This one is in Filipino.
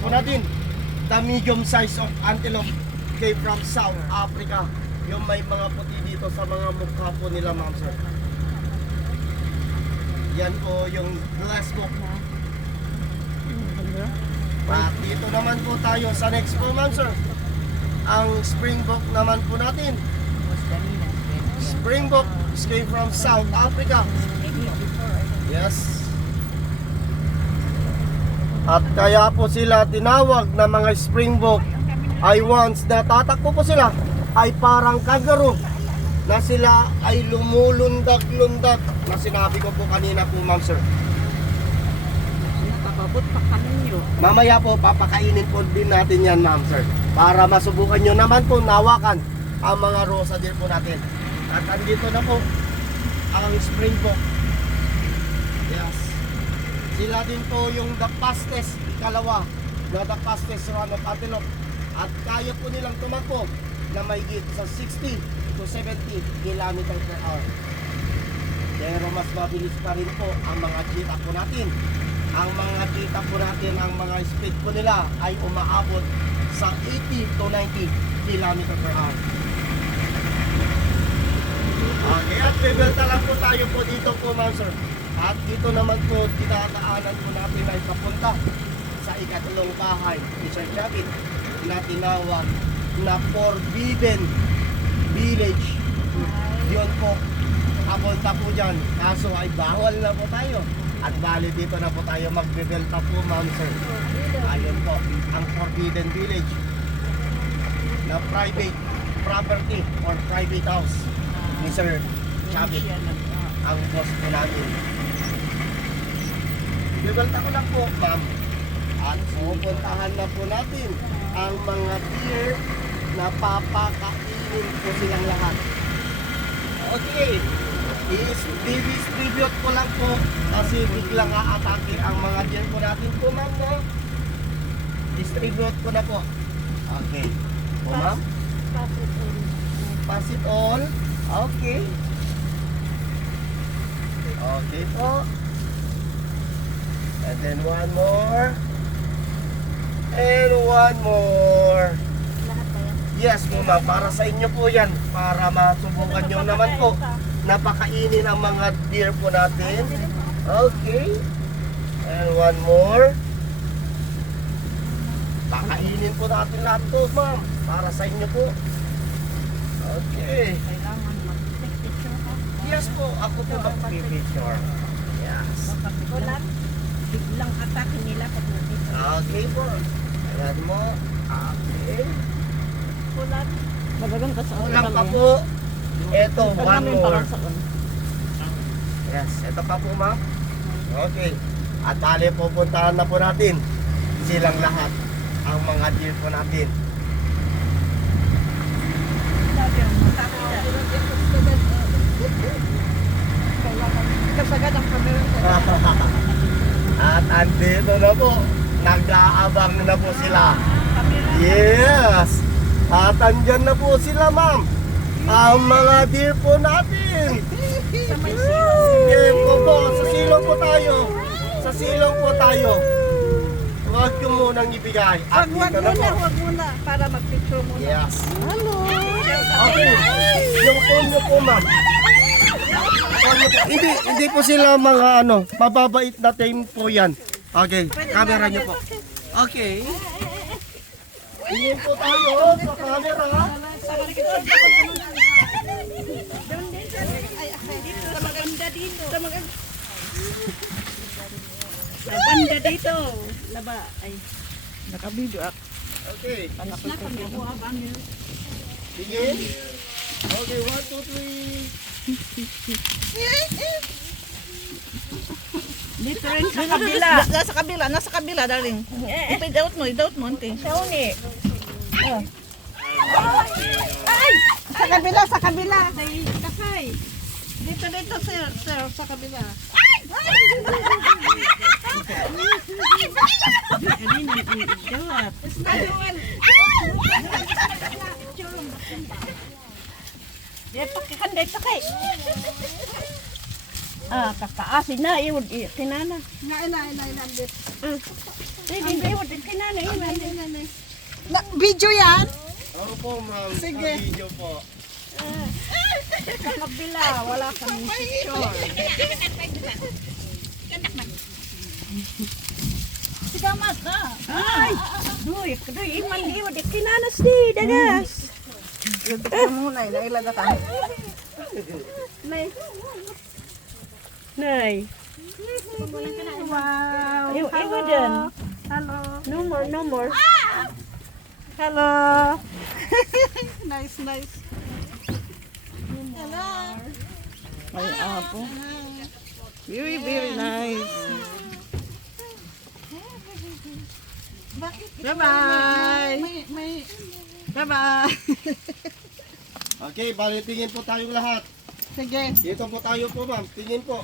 po natin. The medium size of antelope came from South Africa. Yung may mga puti dito sa mga mukha po nila, ma'am sir. Yan po yung glass book. At dito naman po tayo sa next po, ma'am sir. Ang springbok naman po natin. Springbok came from South Africa. Yes. At kaya po sila tinawag na mga springbok ay once natatakbo po sila ay parang kangaroo na sila ay lumulundag-lundag na sinabi ko po kanina po, ma'am sir. Nakababot pa kaninyo. Mamaya po papakainin po din natin yan, ma'am sir, para masubukan nyo naman po nawakan ang mga rosa deer po natin. At andito na po ang springbok. Yes. Sila din po yung the fastest, ikalawa na the fastest run of antelope. At kaya po nilang tumakbo na mahigit sa 60 to 70 km per hour. Pero mas mabilis pa rin po ang mga cheetah po natin. Ang mga cheetah po natin, ang mga speed po nila ay umaabot sa 80 to 90 km per hour. Okay, at bibelta lang po tayo po dito po, ma'am sir. At dito naman po, dinadaanan po natin ay papunta sa ikatlong bahay ni Sir Chavit na tinawag na Forbidden Village. Yun po, papunta po dyan. Kaso ay bawal na po tayo. At bali dito na po tayo magbibelta po, ma'am sir. Ayun po, ang Forbidden Village na private property or private house ni Sir Chavit, ang boss po natin. Bibelta ko lang po, ma'am. At pupuntahan na po natin ang mga deer na papakainin po silang lahat. Okay. I-distribute ko lang po kasi biglang aatake ang mga deer po natin po, ma'am. No? Distribute ko na po. Okay. Po, ma'am? Pass it all. Okay. Okay po. And then one more. And one more. Yes po, ma'am. Para sa inyo po yan. Para masubukan nyo naman po. Napakainin ang mga deer po natin. Okay. And one more. Pakainin po natin lahat po, ma'am. Para sa inyo po. Okay. Kailangan mag-picture ka. Yes po. Ako po mag-picture. Yes. Biglang atake nila pag nandito. Okay po. Ayan mo. Okay. Kulat. Magagang ka sa Kulang pa po. Ito, one more. Yes, ito pa po, ma'am. Okay. At bali, pupuntahan na po natin silang lahat. Ang mga deer po natin. Kasagad ang camera ko. At andito na po. Nag-aabang na po sila. Yes. At andyan na po sila, ma'am. Ang mga deer po natin. Sa may silong. Game po po. Sa silong po tayo. Sa silong po tayo. Huwag nyo munang ibigay. At Wag dito na po. wag muna. Para mag-picture muna. Yes. Hello. Okay. Yung phone nyo po, ma'am. Phone nyo po. Hindi po sila mga mababait na team po yan. Okay. Camera nyo po. Okay. Tingin po tayo sa camera. Sa banda dito. Laba. Ay. Nakabidyo ako. Okay. Nakakuha ba niyo? Tingin. Okay, 1, 2, 3. Dito rin sa kabila. Nasa kabila, nasa kabila, darling. I-doubt mo, ante. Sa uni. Ay! Sa kabila, sa kabila. Kasay. Dito, sir, sa kabila. Ay! Pakikanday sa kay. Kakaasin na, iwod, kinana. Sige, iwod, kinana, yun. Video yan? Oo po, ma'am. Sige. Sa video po. Sa kabila, wala kami picture. Sige, mas na. Ay! Duy, iman liyo. Di kinanas di, dagas. Ito ka muna, ilailaga ka. Nay. Wow. Iwa din. Hello. No more. Hello. Nice. Hello. Ay, apo. Very nice. Bye-bye. Bye-bye. Okay, bali tingin po tayong lahat. Sige. Dito po tayo po, ma'am. Tingin po.